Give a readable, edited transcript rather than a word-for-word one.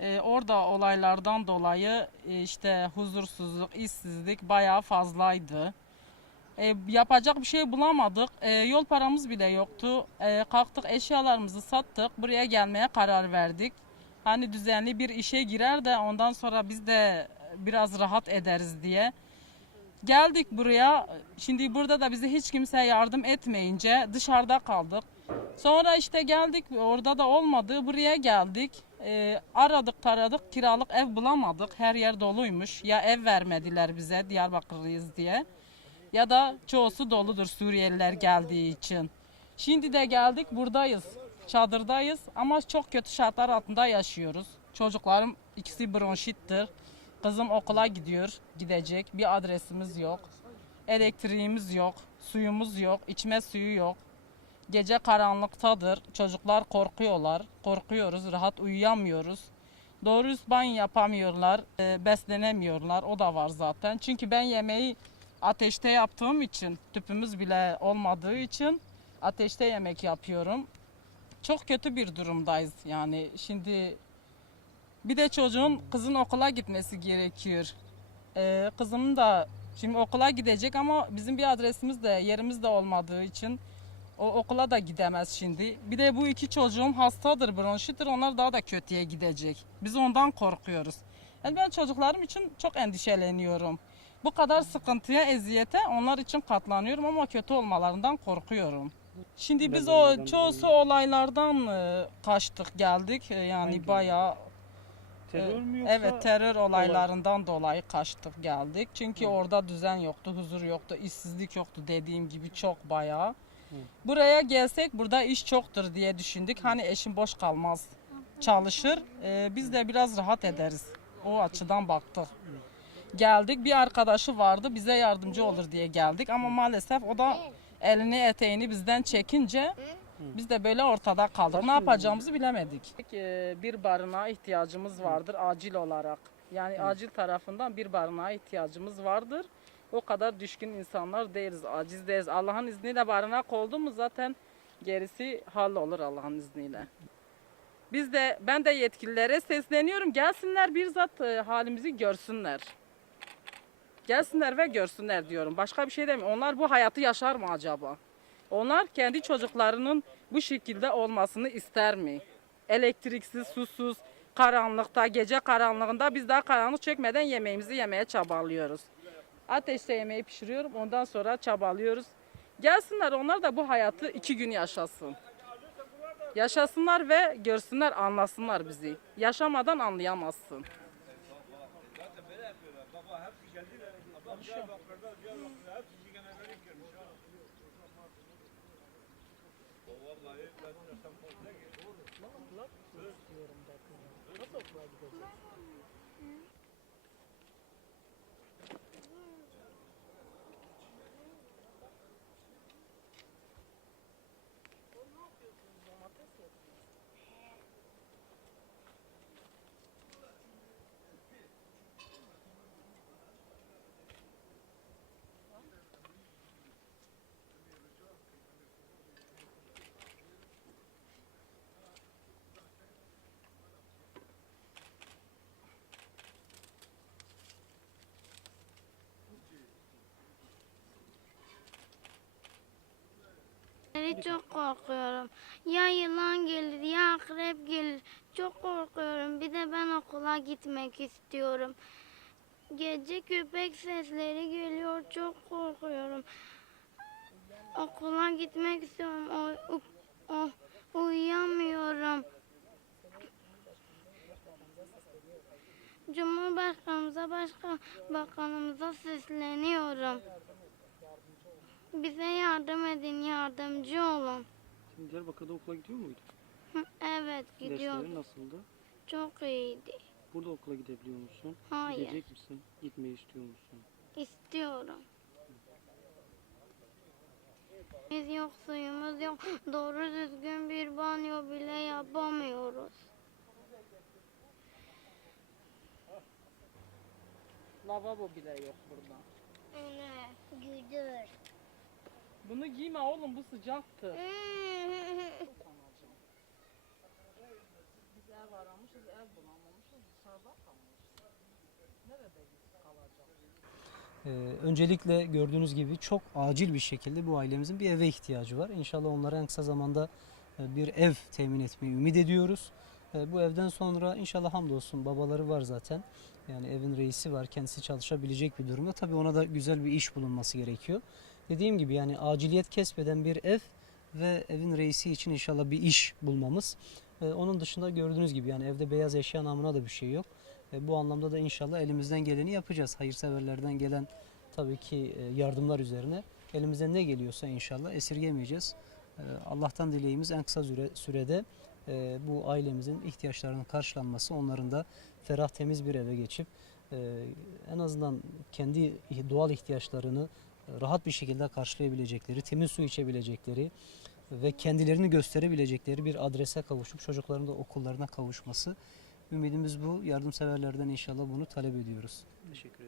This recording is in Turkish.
Orada olaylardan dolayı işte huzursuzluk, işsizlik bayağı fazlaydı. Yapacak bir şey bulamadık. Yol paramız bile yoktu. Kalktık eşyalarımızı sattık. Buraya gelmeye karar verdik. Hani düzenli bir işe girer de ondan sonra biz de biraz rahat ederiz diye. Geldik buraya. Şimdi burada da bize hiç kimse yardım etmeyince dışarıda kaldık. Sonra işte geldik, orada da olmadı. Buraya geldik. Aradık taradık, kiralık ev bulamadık. Her yer doluymuş. Ya ev vermediler bize, Diyarbakırlıyız diye. Ya da çoğusu doludur Suriyeliler geldiği için. Şimdi de geldik, buradayız. Çadırdayız ama çok kötü şartlar altında yaşıyoruz. Çocuklarım ikisi bronşittir. Kızım okula gidiyor, gidecek. Bir adresimiz yok. Elektriğimiz yok, suyumuz yok, içme suyu yok. Gece karanlıktadır. Çocuklar korkuyorlar. Korkuyoruz, rahat uyuyamıyoruz. Doğru düz banyo yapamıyorlar, beslenemiyorlar. O da var zaten. Çünkü ben yemeği ateşte yaptığım için, tüpümüz bile olmadığı için ateşte yemek yapıyorum. Çok kötü bir durumdayız yani. Şimdi bir de kızın okula gitmesi gerekiyor. Kızımın da şimdi okula gidecek ama bizim bir adresimiz de yerimiz de olmadığı için o okula da gidemez şimdi. Bir de bu iki çocuğum hastadır, bronşittir. Onlar daha da kötüye gidecek. Biz ondan korkuyoruz. Yani ben çocuklarım için çok endişeleniyorum. Bu kadar sıkıntıya, eziyete onlar için katlanıyorum ama kötü olmalarından korkuyorum. Şimdi biz o çoğusu olaylardan kaçtık geldik. Yani Hangi bayağı terör mü yoksa? evet, terör olaylarından dolayı kaçtık geldik. Çünkü orada düzen yoktu, huzur yoktu, işsizlik yoktu dediğim gibi çok bayağı. Buraya gelsek burada iş çoktur diye düşündük. Hani eşim boş kalmaz, çalışır. Biz de biraz rahat ederiz. O açıdan baktık. Geldik, bir arkadaşı vardı bize yardımcı olur diye geldik ama maalesef o da elini eteğini bizden çekince biz de böyle ortada kaldık. Ne yapacağımızı bilemedik. Bir barınağa ihtiyacımız vardır acil olarak. Yani acil tarafından bir barınağa ihtiyacımız vardır. O kadar düşkün insanlar değiliz, aciz değiliz. Allah'ın izniyle barınak oldu mu zaten gerisi hallolur Allah'ın izniyle. Ben de yetkililere sesleniyorum. Gelsinler bizzat halimizi görsünler. Gelsinler ve görsünler diyorum. Başka bir şey demiyorum. Onlar bu hayatı yaşar mı acaba? Onlar kendi çocuklarının bu şekilde olmasını ister mi? Elektriksiz, susuz, karanlıkta, gece karanlığında biz daha karanlık çökmeden yemeğimizi yemeye çabalıyoruz. Ateşte yemeği pişiriyorum, ondan sonra çabalıyoruz. Gelsinler onlar da bu hayatı 2 gün yaşasın. Yaşasınlar ve görsünler, anlasınlar bizi. Yaşamadan anlayamazsın. Çok korkuyorum. Ya yılan gelir ya akrep gelir. Çok korkuyorum. Bir de ben okula gitmek istiyorum. Gece köpek sesleri geliyor. Çok korkuyorum. Okula gitmek istiyorum. Uyuyamıyorum. Cumhurbaşkanımıza, başbakanımıza sesleniyorum. Bize yardım edin, yardımcı olun. Şimdi Diyarbakır'da okula gidiyor muydun? Evet, gidiyorum. Derslerin nasıldı? Çok iyiydi. Burada okula gidebiliyor musun? Hayır. Gidecek misin? Gitmeyi istiyor musun? İstiyorum. Biz yok, suyumuz yok. Doğru düzgün bir banyo bile yapamıyoruz. Lavabo bile yok burada. Anne, güdür. Bunu giyme oğlum, bu sıcaktır. Biz ev aramışız, ev bulamamışız. Öncelikle gördüğünüz gibi çok acil bir şekilde bu ailemizin bir eve ihtiyacı var. İnşallah onlara en kısa zamanda bir ev temin etmeyi ümit ediyoruz. Bu evden sonra inşallah hamdolsun babaları var zaten. Yani evin reisi var, kendisi çalışabilecek bir durumda. Tabii ona da güzel bir iş bulunması gerekiyor. Dediğim gibi yani aciliyet kesmeden bir ev ve evin reisi için inşallah bir iş bulmamız. Onun dışında gördüğünüz gibi yani evde beyaz eşya namına da bir şey yok. Bu anlamda da inşallah elimizden geleni yapacağız. Hayırseverlerden gelen tabii ki yardımlar üzerine elimizden ne geliyorsa inşallah esirgemeyeceğiz. Allah'tan dileğimiz en kısa sürede bu ailemizin ihtiyaçlarının karşılanması, onların da ferah temiz bir eve geçip en azından kendi doğal ihtiyaçlarını rahat bir şekilde karşılayabilecekleri, temiz su içebilecekleri ve kendilerini gösterebilecekleri bir adrese kavuşup çocukların da okullarına kavuşması. Ümidimiz bu. Yardımseverlerden inşallah bunu talep ediyoruz. Teşekkür ederim.